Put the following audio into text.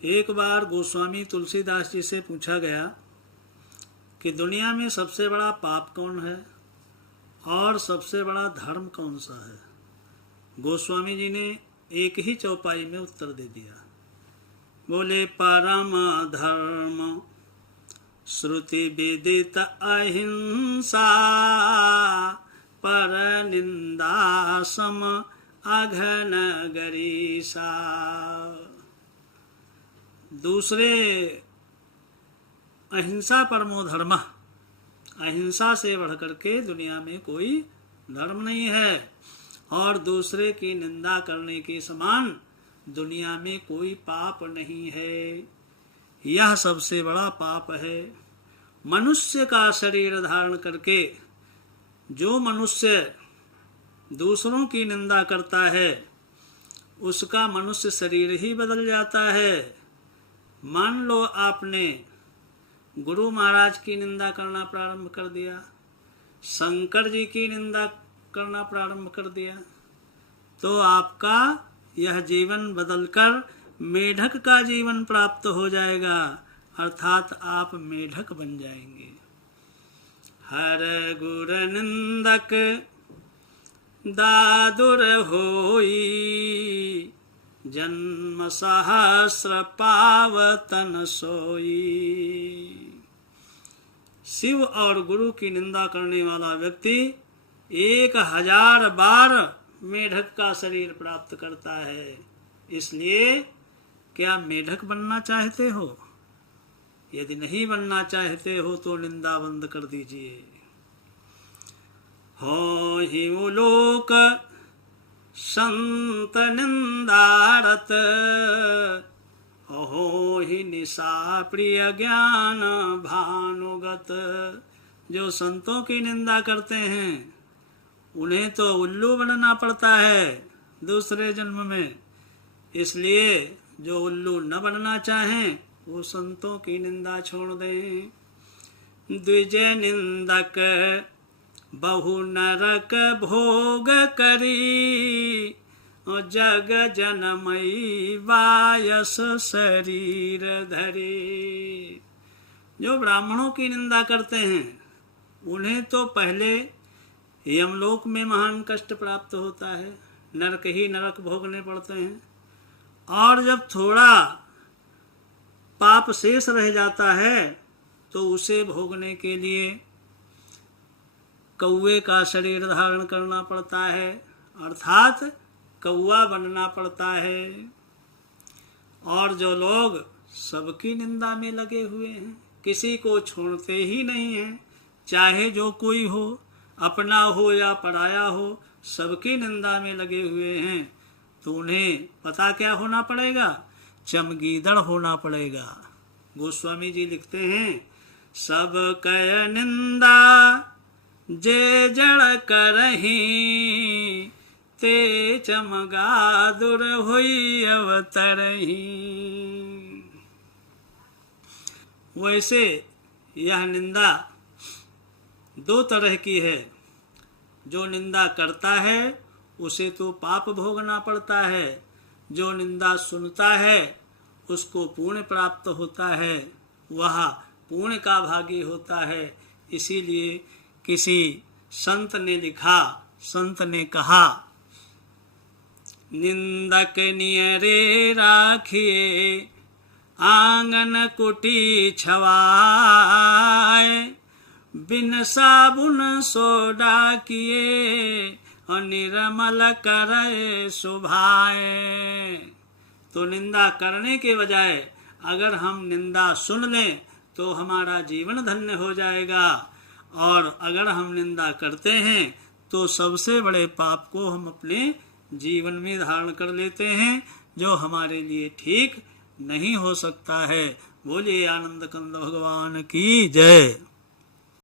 एक बार गोस्वामी तुलसीदास जी से पूछा गया कि दुनिया में सबसे बड़ा पाप कौन है और सबसे बड़ा धर्म कौन सा है। गोस्वामी जी ने एक ही चौपाई में उत्तर दे दिया। बोले, परम धर्म श्रुति विदित अहिंसा, पर निंदा सम अघन गरीसा। दूसरे अहिंसा परमो धर्म, अहिंसा से बढ़कर के दुनिया में कोई धर्म नहीं है और दूसरे की निंदा करने के समान दुनिया में कोई पाप नहीं है। यह सबसे बड़ा पाप है। मनुष्य का शरीर धारण करके जो मनुष्य दूसरों की निंदा करता है उसका मनुष्य शरीर ही बदल जाता है। मान लो आपने गुरु महाराज की निंदा करना प्रारंभ कर दिया, शंकर जी की निंदा करना प्रारंभ कर दिया, तो आपका यह जीवन बदलकर मेढक का जीवन प्राप्त हो जाएगा, अर्थात आप मेढक बन जाएंगे। हर गुर निंदक दादुर होई, जन्म सहस्र पावतन सोई। शिव और गुरु की निंदा करने वाला व्यक्ति 1000 बार मेढक का शरीर प्राप्त करता है। इसलिए क्या मेढक बनना चाहते हो? यदि नहीं बनना चाहते हो तो निंदा बंद कर दीजिए। हो ही लोक संत निंदारत, हो ही निशा प्रिय ज्ञान भानुगत। जो संतों की निंदा करते हैं उन्हें तो उल्लू बनना पड़ता है दूसरे जन्म में। इसलिए जो उल्लू न बनना चाहें वो संतों की निंदा छोड़ दें। द्विज निंदक बहु नरक भोग करी, जग जनमयी वायस शरीर धरे। जो ब्राह्मणों की निंदा करते हैं उन्हें तो पहले यमलोक में महान कष्ट प्राप्त होता है, नरक ही नरक भोगने पड़ते हैं। और जब थोड़ा पाप शेष रह जाता है तो उसे भोगने के लिए कौवे का शरीर धारण करना पड़ता है, अर्थात कौवा बनना पड़ता है। और जो लोग सबकी निंदा में लगे हुए हैं, किसी को छोड़ते ही नहीं हैं, चाहे जो कोई हो, अपना हो या पराया हो, सबकी निंदा में लगे हुए हैं, तो उन्हें पता क्या होना पड़ेगा? चमगीदड़ होना पड़ेगा। गोस्वामी जी लिखते हैं, सब कय निंदा जे जड़ करही, ते चमगादुर होई अवतरही। वैसे यह निंदा दो तरह की है। जो निंदा करता है उसे तो पाप भोगना पड़ता है, जो निंदा सुनता है उसको पुण्य प्राप्त होता है, वह पुण्य का भागी होता है। इसीलिए किसी संत ने लिखा, संत ने कहा, निंदक नियरे राखिए आंगन कुटी छवाए, बिन साबुन सोडा किए निर्मल करे सुभाए। तो निंदा करने के बजाय अगर हम निंदा सुन लें तो हमारा जीवन धन्य हो जाएगा, और अगर हम निंदा करते हैं तो सबसे बड़े पाप को हम अपने जीवन में धारण कर लेते हैं, जो हमारे लिए ठीक नहीं हो सकता है। बोलिए आनंद कंद भगवान की जय।